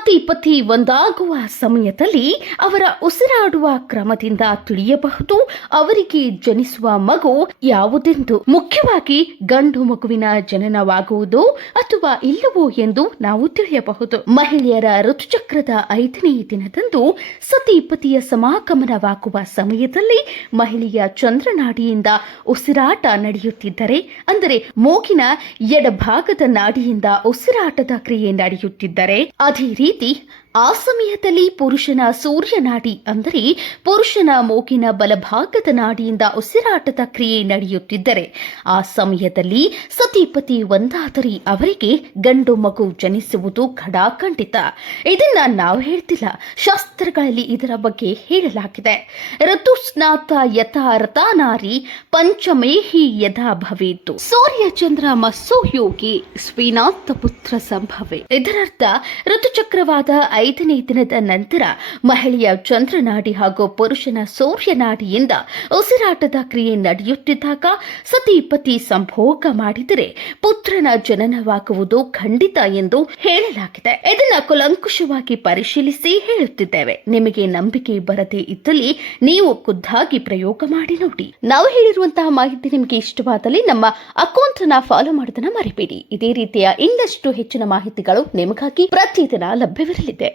ಸತಿಪತಿ ಒಂದಾಗುವ ಸಮಯದಲ್ಲಿ ಅವರ ಉಸಿರಾಡುವ ಕ್ರಮದಿಂದ ತಿಳಿಯಬಹುದು ಅವರಿಗೆ ಜನಿಸುವ ಮಗು ಯಾವುದೆಂದು. ಮುಖ್ಯವಾಗಿ ಗಂಡು ಮಗುವಿನ ಜನನವಾಗುವುದು ಅಥವಾ ಇಲ್ಲವೋ ಎಂದು ನಾವು ತಿಳಿಯಬಹುದು. ಮಹಿಳೆಯರ ಋತುಚಕ್ರದ 5ನೇ ದಿನದಂದು ಸತಿಪತಿಯ ಸಮಾಗಮನವಾಗುವ ಸಮಯದಲ್ಲಿ ಮಹಿಳೆಯ ಚಂದ್ರನಾಡಿಯಿಂದ ಉಸಿರಾಟ ನಡೆಯುತ್ತಿದ್ದರೆ, ಅಂದರೆ ಮೂಗಿನ ಎಡಭಾಗದ ನಾಡಿಯಿಂದ ಉಸಿರಾಟದ ಕ್ರಿಯೆ ನಡೆಯುತ್ತಿದ್ದರೆ, ಅದೇ ರೀತಿ ಆ ಸಮಯದಲ್ಲಿ ಪುರುಷನ ಸೂರ್ಯನಾಡಿ ಅಂದರೆ ಪುರುಷನ ಮೂಗಿನ ಬಲಭಾಗದ ನಾಡಿಯಿಂದ ಉಸಿರಾಟದ ಕ್ರಿಯೆ ನಡೆಯುತ್ತಿದ್ದರೆ, ಆ ಸಮಯದಲ್ಲಿ ಸತಿಪತಿ ಒಂದಾದರೆ ಅವರಿಗೆ ಗಂಡು ಮಗು ಜನಿಸುವುದು ಖಡಾಖಂಡಿತ. ಇದನ್ನ ನಾವು ಹೇಳ್ತಿಲ್ಲ, ಶಾಸ್ತ್ರಗಳಲ್ಲಿ ಇದರ ಬಗ್ಗೆ ಹೇಳಲಾಗಿದೆ. ಋತುಸ್ನಾತ ಯಥಾ ರತಾನಾರಿ ಪಂಚಮೇಹಿ ಯಥಾ ಭವೇತ್ತು ಸೂರ್ಯ ಚಂದ್ರ ಮಸ್ಸೋ ಯೋಗಿ ಸ್ವಿನಾಥ ಪುತ್ರ ಸಂಭವೆ. ಇದರರ್ಥ ಋತುಚಕ್ರವಾದ 5ನೇ ದಿನದ ನಂತರ ಮಹಿಳೆಯ ಚಂದ್ರನಾಡಿ ಹಾಗೂ ಪುರುಷನ ಸೂರ್ಯನಾಡಿಯಿಂದ ಉಸಿರಾಟದ ಕ್ರಿಯೆ ನಡೆಯುತ್ತಿದ್ದಾಗ ಸತಿಪತಿ ಸಂಭೋಗ ಮಾಡಿದರೆ ಪುತ್ರನ ಜನನವಾಗುವುದು ಖಂಡಿತ ಎಂದು ಹೇಳಲಾಗಿದೆ. ಇದನ್ನ ಕುಲಂಕುಷವಾಗಿ ಪರಿಶೀಲಿಸಿ ಹೇಳುತ್ತಿದ್ದೇವೆ. ನಿಮಗೆ ನಂಬಿಕೆ ಬರದೇ ಇದ್ದಲ್ಲಿ ನೀವು ಖುದ್ದಾಗಿ ಪ್ರಯೋಗ ಮಾಡಿ ನೋಡಿ. ನಾವು ಹೇಳಿರುವಂತಹ ಮಾಹಿತಿ ನಿಮಗೆ ಇಷ್ಟವಾದಲ್ಲಿ ನಮ್ಮ ಅಕೌಂಟ್ ನ ಫಾಲೋ ಮಾಡೋದನ್ನ ಮರಿಬೇಡಿ. ಇದೇ ರೀತಿಯ ಇನ್ನಷ್ಟು ಹೆಚ್ಚಿನ ಮಾಹಿತಿಗಳು ನಿಮಗಾಗಿ ಪ್ರತಿದಿನ ಲಭ್ಯವಿರಲಿದೆ.